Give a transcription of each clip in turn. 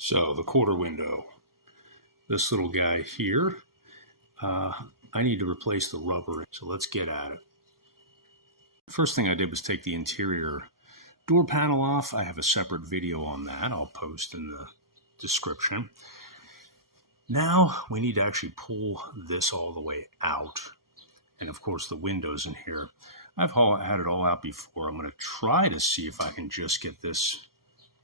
So the quarter window, this little guy here, I need to replace the rubber. So let's get at it. First thing I did was take the interior door panel off. I have a separate video on that. I'll post in the description. Now we need to actually pull this all the way out. And of course the windows in here. I've had it all out before. I'm going to try to see if I can just get this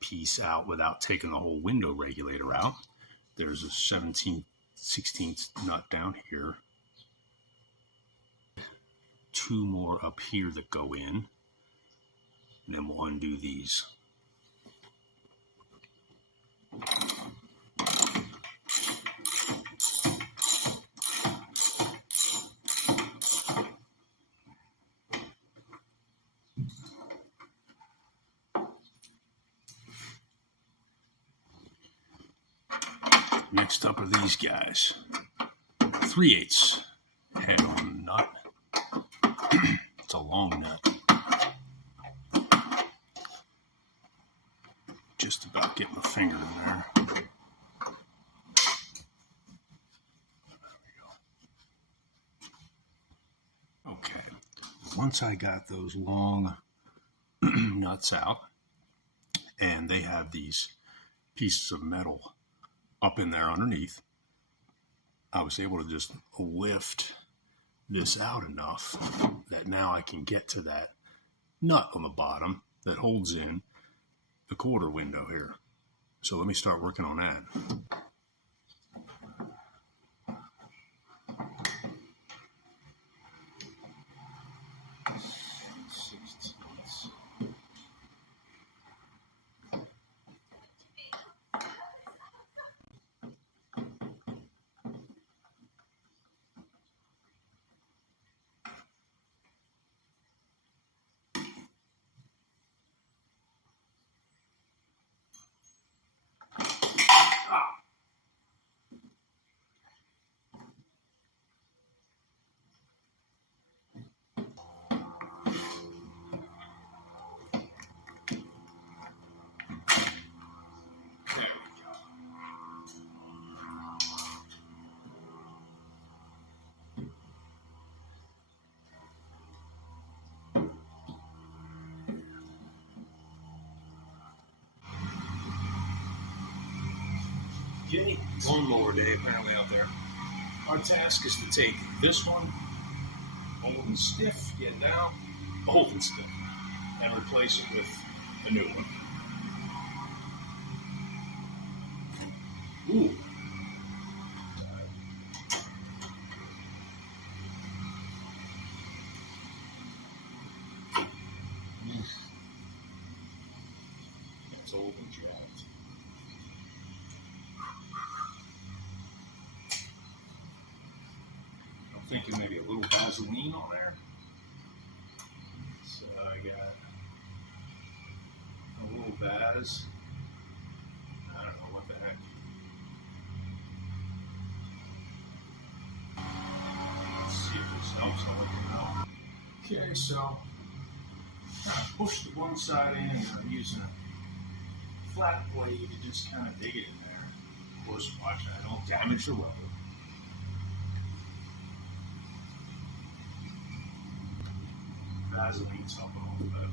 piece out without taking the whole window regulator out. There's a 17/16 nut down here. Two more up here that go in. And then we'll undo these. Next up are these guys. 3/8 head on nut. It's a long nut. Just about get my finger in there. There we go. Okay. Once I got those long nuts out, and they have these pieces of metal up in there underneath, I was able to just lift this out enough that now I can get to that nut on the bottom that holds in the quarter window here. So let me start working on that. Okay, one more day apparently out there. Our task is to take this one, old and stiff, get down, old and stiff, and replace it with a new one. Ooh. It's old and jacked. Thinking maybe a little Vaseline on there. So I got a little Vaz. I don't know what the heck. Let's see if this helps. I'll let you know. Okay, so I push the one side in and I'm using a flat blade to just kind of dig it in there. Of course, watch I don't damage the rubber. Vaseline's helping a little bit.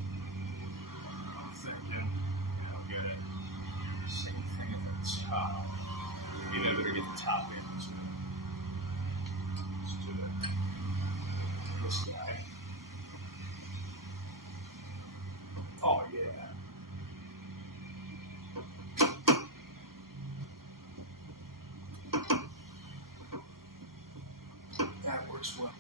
I'm thinking, I'll get it. Same thing at the top. Maybe I better get the top in. Let's do it. This guy. Oh, yeah. That works well.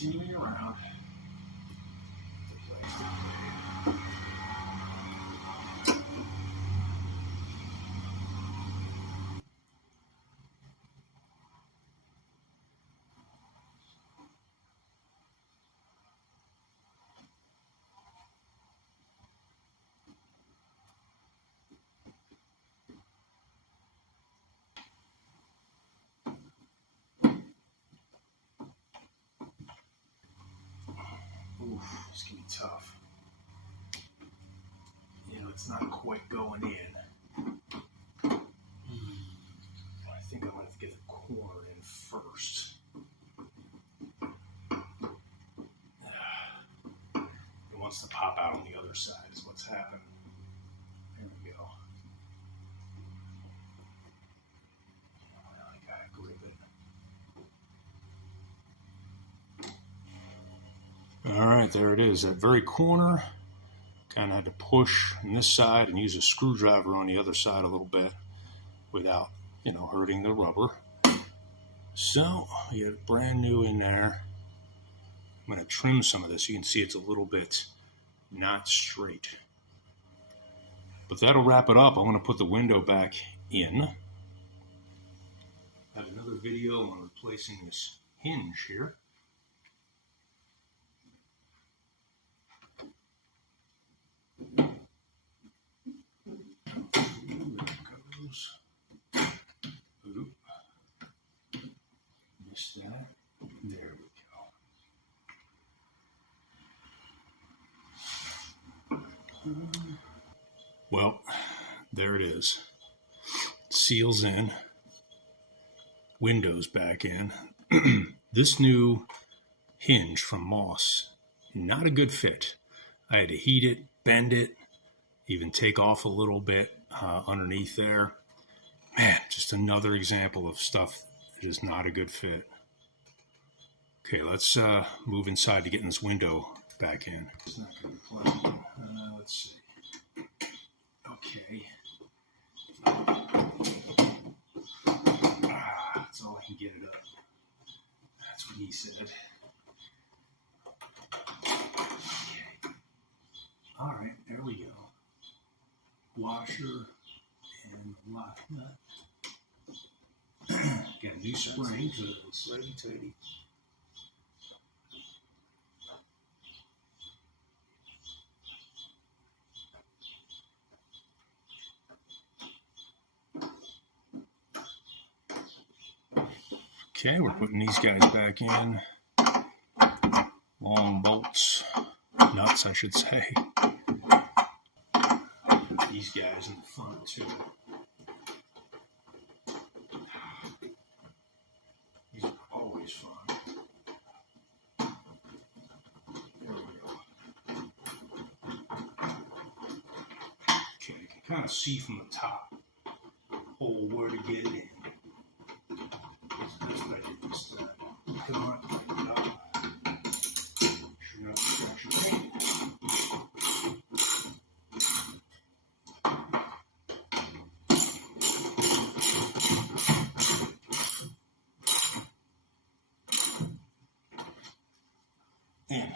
Continuing around. Ooh. It's gonna be tough. You know, it's not quite going in. I think I'm gonna have to get the corner in first. It wants to pop out on the other side is what's happened. There we go. I gotta grip it. All right, there it is. That very corner. Kind of had to push on this side and use a screwdriver on the other side a little bit without, you know, hurting the rubber. So we got brand new in there. I'm going to trim some of this. You can see it's a little bit not straight. But that'll wrap it up. I'm going to put the window back in. I have another video on replacing this hinge here. Oop. Missed that. There we go. Well, there it is. Seals in. Windows back in. This new hinge from Moss, not a good fit. I had to heat it, bend it, even take off a little bit underneath there. Man, just another example of stuff that is not a good fit. Okay, let's move inside to get this window back in. It's not going to be pleasant. Let's see. Okay. That's all I can get it up. That's what he said. Okay. All right, there we go. Washer and lock nut. Got a new spring, so it's righty tighty. Okay, we're putting these guys back in. Long bolts, nuts, I should say. These guys in the front too. These are always fun. There we go. Okay, you can kind of see from the top hole where to get it in. That's what I did this time. Come on, sure enough, structure paint. In.